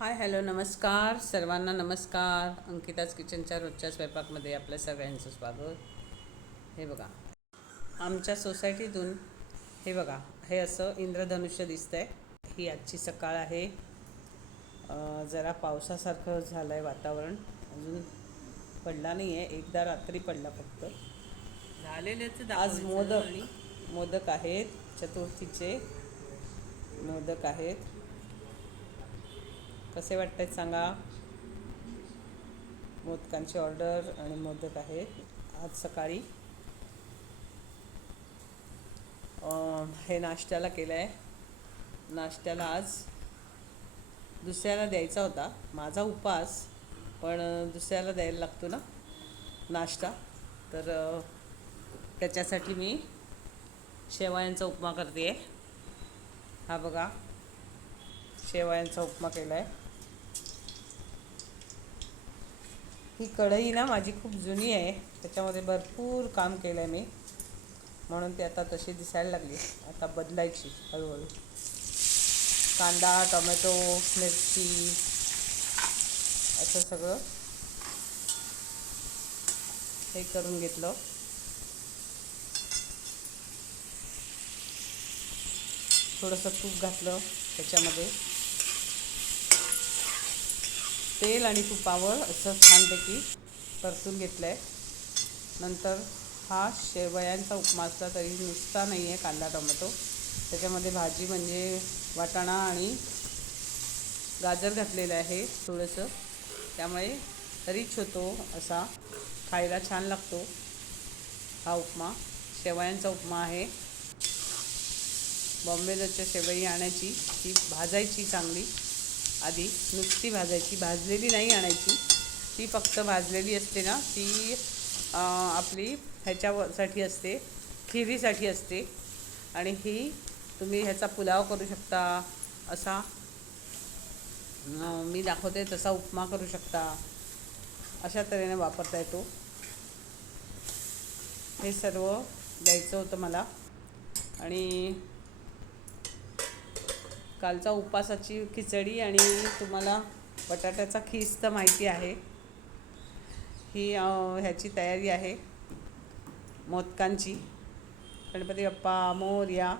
Hi hello नमस्कार सर्वांना नमस्कार. अंकिताज किचनच्या रोजच्या स्वयंपाकमध्ये आपल्या सगळ्यांचं स्वागत. हे बघा आमच्या सोसायटीतून हे बघा हे असं इंद्रधनुष्य दिसतंय. ही आजची सकाळ आहे. जरा पावसासारखं झालं आहे वातावरण. अजून पडला नाही आहे, एकदा रात्री पडला फक्त. झालेलेच आज दाखवायचं आणि मोदक आहेत, चतुर्थीचे मोदक आहेत. कसे वाटतात सांगा. मोदकांची ऑर्डर आणि मोदक आहेत आज सकाळी. हे नाश्त्याला केलं आहे. नाश्त्याला आज दुसऱ्याला द्यायचा होता, माझा उपवास, पण दुसऱ्याला द्यायला लागतो ना नाश्ता. तर त्याच्यासाठी मी शेवयांचा उपमा करते आहे. हा बघा शेवयांचा उपमा केला आहे. ही कढई ना माझी खूप जुनी आहे, त्याच्यामध्ये भरपूर काम केलं आहे मी, म्हणून ती आता तशी दिसायला लागली. आता बदलायची हळूहळू. कांदा, टोमॅटो, मिरची असं सगळं हे करून घेतलं. थोडंसं तूप घातलं त्याच्यामध्ये. तेल आणि तुपावर असं छानपैकी परतून घेतलं आहे. नंतर हा शेवयांचा उपमा असला तरी नुसता नाही आहे कांदा टोमॅटो, त्याच्यामध्ये भाजी म्हणजे वाटाणा आणि गाजर घातलेलं आहे थोडंसं, त्यामुळे रिच होतो, असा खायला छान लागतो हा उपमा. शेवयांचा उपमा आहे. बॉम्बे रोडच्या शेवई आणायची, ती भाजायची चांगली आधी, नुसती भाजायची, भाजलेली नाही आणायची. ती फक्त भाजलेली असते ना ती आपली ह्याच्यासाठी असते, खिरीसाठी असते. आणि ही तुम्ही ह्याचा पुलाव करू शकता, असा मी दाखवते तसा उपमा करू शकता, अशा तऱ्हेने वापरता येतो. हे सर्व द्यायचं होतं मला. आणि कालचा उपासाची खिचडी आणि तुम्हाला बटाट्याचा खीस तर माहिती आहे. ही ह्याची तयारी आहे मोदकांची. गणपती बाप्पा मोरया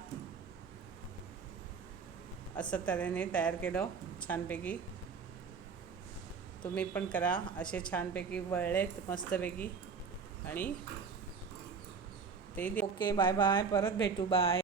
असं तऱ्हेने तयार केलं छानपैकी. तुम्ही पण करा असे छानपैकी, वळलेत मस्तपैकी. आणि ते ओके, बाय बाय, परत भेटू, बाय.